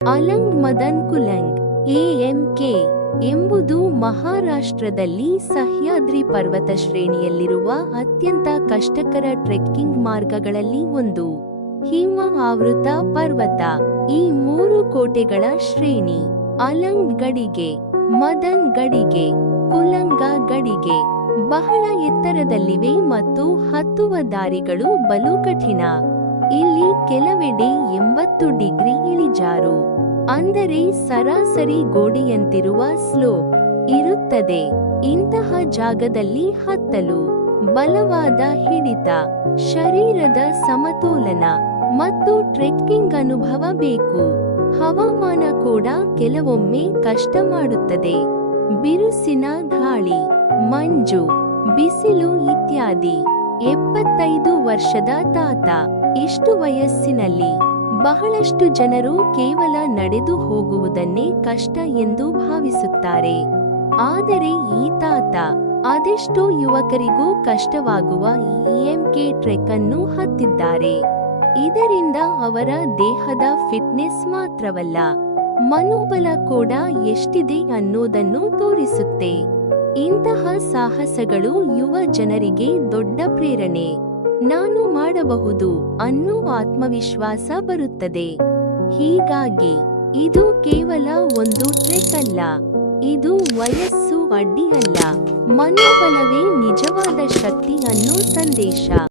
ಅಲಂಗ್ Madan ಕುಲಂಗ್ AMK ಎಂಬುದು ಮಹಾರಾಷ್ಟ್ರದಲ್ಲಿ ಸಹ್ಯಾದ್ರಿ ಪರ್ವತ ಶ್ರೇಣಿಯಲ್ಲಿರುವ ಅತ್ಯಂತ ಕಷ್ಟಕರ ಟ್ರೆಕ್ಕಿಂಗ್ ಮಾರ್ಗಗಳಲ್ಲಿ ಒಂದು. ಹಿಮ ಆವೃತ ಪರ್ವತ. ಈ 3 ಕೋಟೆಗಳ ಶ್ರೇಣಿ ಅಲಂಗ್ ಗಡಿಗೆ, ಮದನ್ ಗಡಿಗೆ, ಕುಲಂಗ ಗಡಿಗೆ ಬಹಳ ಎತ್ತರದಲ್ಲಿವೆ ಮತ್ತು ಹತ್ತುವ ದಾರಿಗಳು ಬಲು ಕಠಿಣ. ಇಲ್ಲಿ ಕೆಲವೆಡೆ 80 ಡಿಗ್ರಿ ಇಳಿಜಾರು, ಅಂದರೆ ಸರಾಸರಿ ಗೋಡೆಯಂತಿರುವ ಸ್ಲೋಪ್ ಇರುತ್ತದೆ. ಇಂತಹ ಜಾಗದಲ್ಲಿ ಹತ್ತಲು ಬಲವಾದ ಹಿಡಿತ, ಶರೀರದ ಸಮತೋಲನ ಮತ್ತು ಟ್ರೆಕ್ಕಿಂಗ್ ಅನುಭವ ಬೇಕು. ಹವಾಮಾನ ಕೂಡ ಕೆಲವೊಮ್ಮೆ ಕಷ್ಟ ಮಾಡುತ್ತದೆ. ಬಿರುಸಿನ ಗಾಳಿ, ಮಂಜು, ಬಿಸಿಲು ಇತ್ಯಾದಿ. 75 ವರ್ಷದ ತಾತ. ಇಷ್ಟು ವಯಸ್ಸಿನಲ್ಲಿ ಬಹಳಷ್ಟು ಜನರು ಕೇವಲ ನಡೆದು ಹೋಗುವುದನ್ನೇ ಕಷ್ಟ ಎಂದು ಭಾವಿಸುತ್ತಾರೆ. ಆದರೆ ಈ ತಾತ ಅದೆಷ್ಟೋ ಯುವಕರಿಗೂ ಕಷ್ಟವಾಗುವ AMK ಟ್ರೆಕ್ ಅನ್ನು ಹತ್ತಿದ್ದಾರೆ. ಇದರಿಂದ ಅವರ ದೇಹದ ಫಿಟ್ನೆಸ್ ಮಾತ್ರವಲ್ಲ, ಮನೋಬಲ ಕೂಡ ಎಷ್ಟಿದೆ ಅನ್ನೋದನ್ನು ತೋರಿಸುತ್ತೆ. ಇಂತಹ ಸಾಹಸಗಳು ಯುವ ಜನರಿಗೆ ದೊಡ್ಡ ಪ್ರೇರಣೆ. ನಾನು ಮಾಡಬಹುದು ಅನ್ನೋ ಆತ್ಮವಿಶ್ವಾಸ ಬರುತ್ತದೆ. ಹೀಗಾಗಿ ಇದು ಕೇವಲ ಒಂದು ಟ್ರೆಕ್ ಅಲ್ಲ, ಇದು ವಯಸ್ಸು ಅಡ್ಡಿಯಲ್ಲ, ಮನೋಬಲವೇ ನಿಜವಾದ ಶಕ್ತಿ ಅನ್ನೋ ಸಂದೇಶ.